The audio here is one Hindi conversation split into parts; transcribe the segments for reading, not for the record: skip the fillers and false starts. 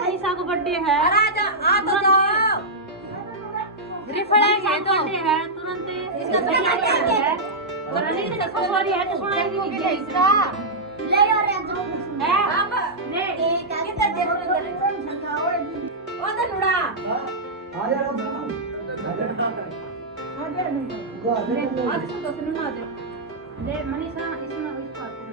मनीषा को बर्थडे है। आजा आ तो जाओ। रिफ्रेश है तो है तुरंत इसका बर्थडे है। करनी से सवारी है तो सुनाएगी नहीं इसका। ले और है अब ले किधर देखो इधर। ओ धनुड़ा आ जा रहा हूं। आ जा आज तो सुनो आ जा। ले मनीषा इसमें इस बात को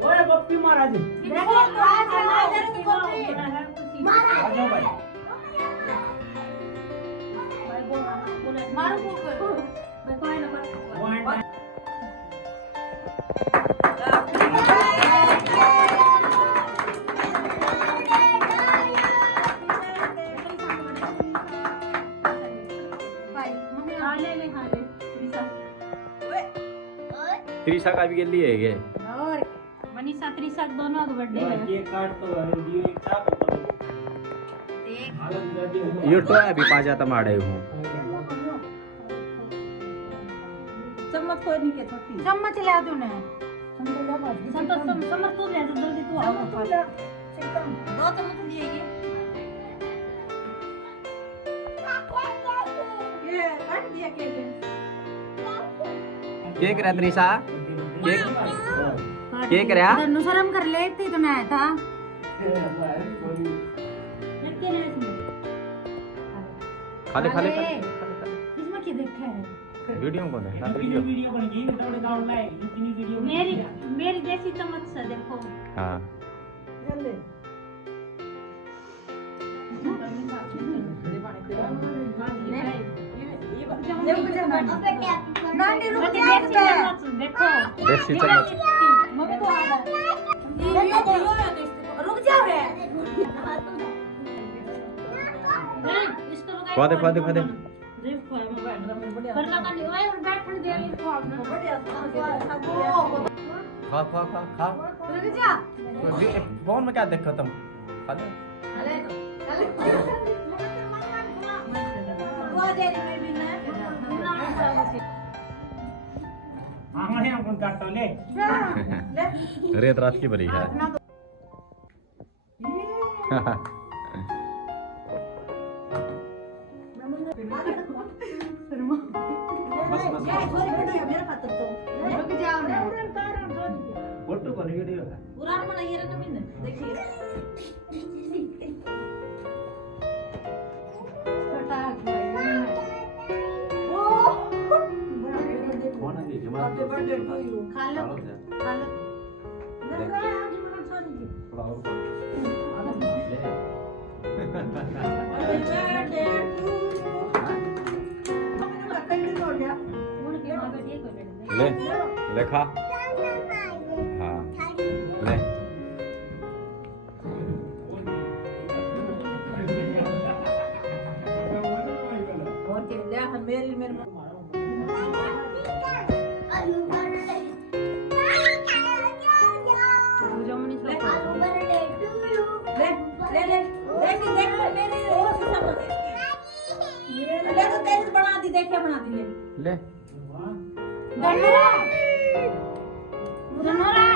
ओए बप्पी महाराज देखो मारो त्रिशा का भी के लिए है और मनीषा त्रिशा दोनों का बर्थडे है। केक काट तो वीडियो एक साथ ये तो अभी पाजा तमाड़े हूं चम्मच कोई नहीं के छोटी चम्मच ले आ तूने संतोष चम्मच तू ले जल्दी तू आओ दो चम्मच लिए ये काट दिया केक केक रे त्रिशा केक केक रे तन्नू शर्म कर ले इतनी तो मैं था खाले खाले इसमें क्या देखा है वीडियो कौन है वीडियो बन गई थोड़े डाउन लाए इतनी वीडियो मेरी जैसी चम्मच से देखो। हां जल्दी देखो देसी चम्मच मम्मी तो आ रहा रुक जाओ रे खा दे करना का नहीं ओए बैठने दे इसको आपने खा रुक जा फोन में क्या देखो तुम खा दे हमारे हम कौन काटो ले रेत रात की बड़ी है फोटो बन वीडियो है पूरा मन ये रे नमीन देखिए खा लो ले ले खा हाँ ले और के ले मेरी मेरे बना दी ले ले धन्यवाद